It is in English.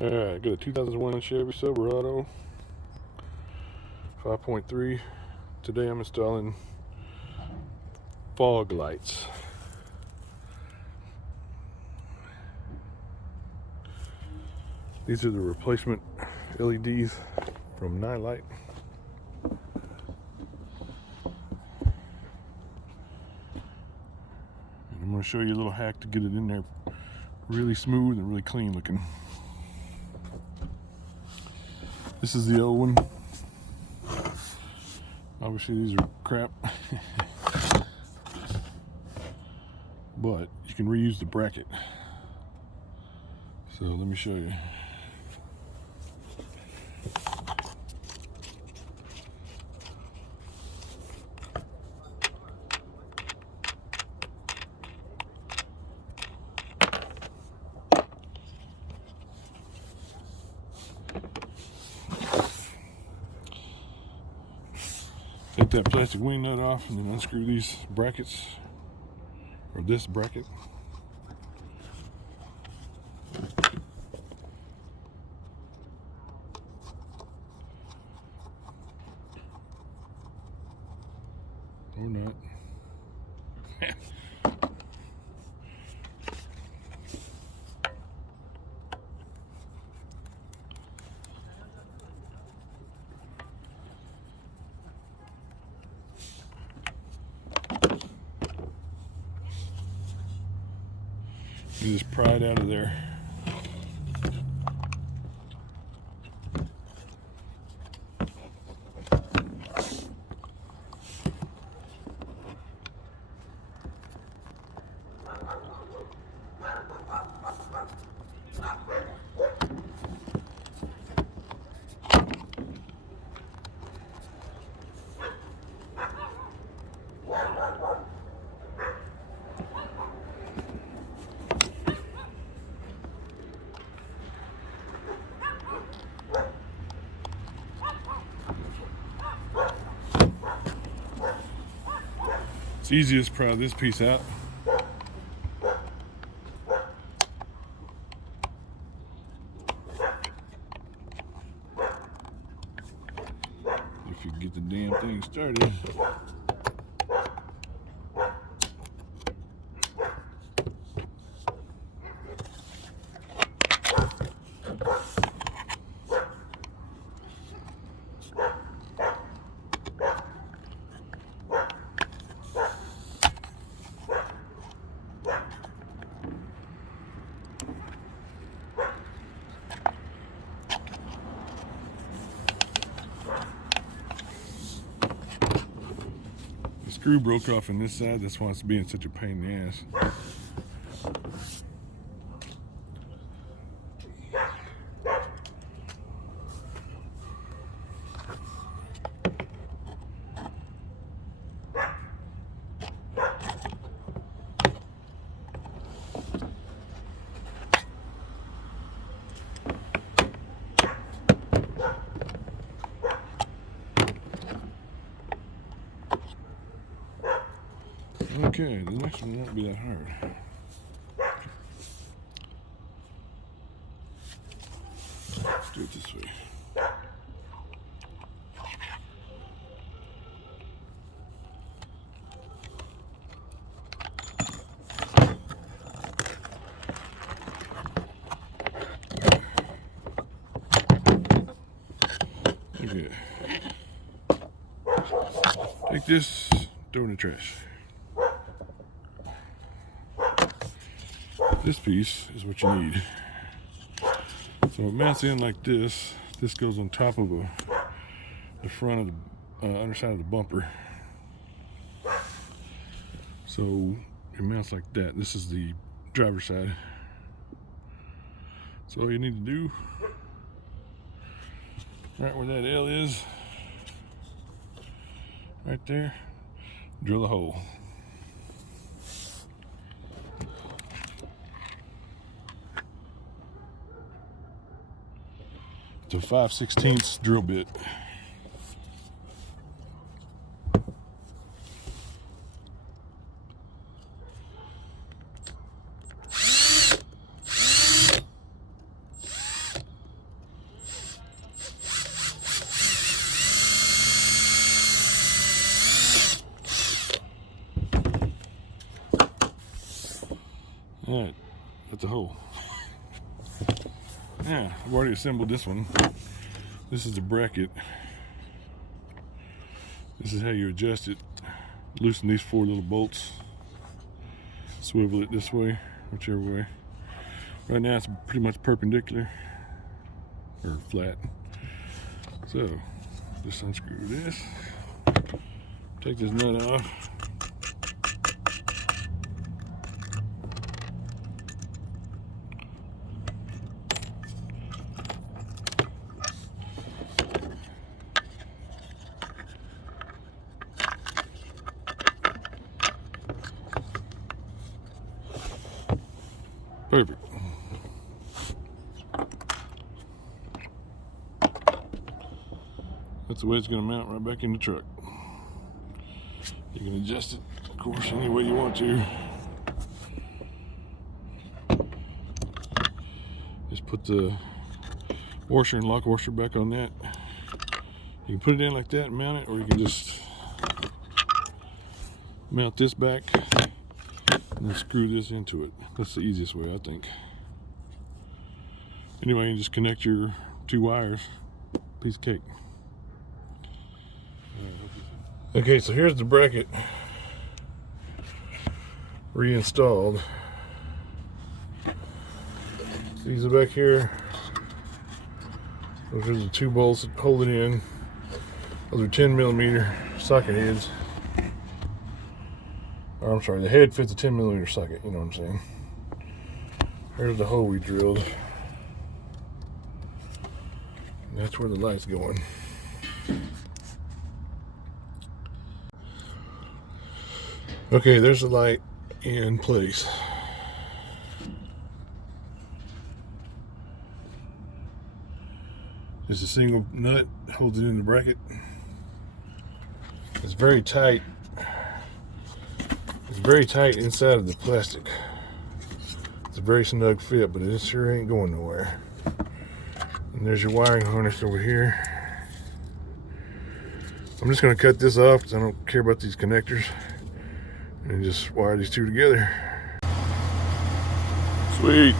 Alright, got a 2001 Chevy Silverado 5.3. Today I'm installing fog lights. These are the replacement LEDs from Nightlight. And I'm going to show you a little hack to get it in there really smooth and really clean looking. This is the old one. Obviously these are crap. But you can reuse the bracket. So let me show you. Take that plastic wing nut off and then unscrew these brackets, or this bracket. Or not. You just pry it out of there. It's easiest to pry this piece out. If you get the damn thing started. Screw broke off on this side, that's why it's being such a pain in the ass. Okay, the next one won't be that hard. Let's do it this way. Okay. Take this, throw it in the trash. This piece is what you need. So it mounts in like this. This goes on top of the front of the underside of the bumper. So it mounts like that. This is the driver's side. So all you need to do, right where that L is, right there, drill a hole. It's a 5/16 drill bit. Alright, that's a hole. Yeah, I've already assembled this one. This is the bracket. This is how you adjust it. Loosen these 4 little bolts. Swivel it this way, whichever way. Right now it's pretty much perpendicular or flat. So just unscrew this. Take this nut off. Perfect. That's the way it's going to mount right back in the truck. You can adjust it, of course, any way you want to. Just put the washer and lock washer back on that. You can put it in like that and mount it, or you can just mount this back and then screw this into it. That's the easiest way, I think. Anyway, you just connect your 2 wires. Piece of cake. Okay, so here's the bracket reinstalled. These are back here. Those are the 2 bolts that hold it in. Those are 10mm socket heads. Or I'm sorry, the head fits a 10mm socket, you know what I'm saying. There's the hole we drilled. And that's where the light's going. Okay, there's the light in place. Just a single nut holds it in the bracket. It's very tight. It's very tight inside of the plastic. It's a very snug fit, but it sure ain't going nowhere. And there's your wiring harness over here. I'm just going to cut this off because I don't care about these connectors. And just wire these 2 together. Sweet.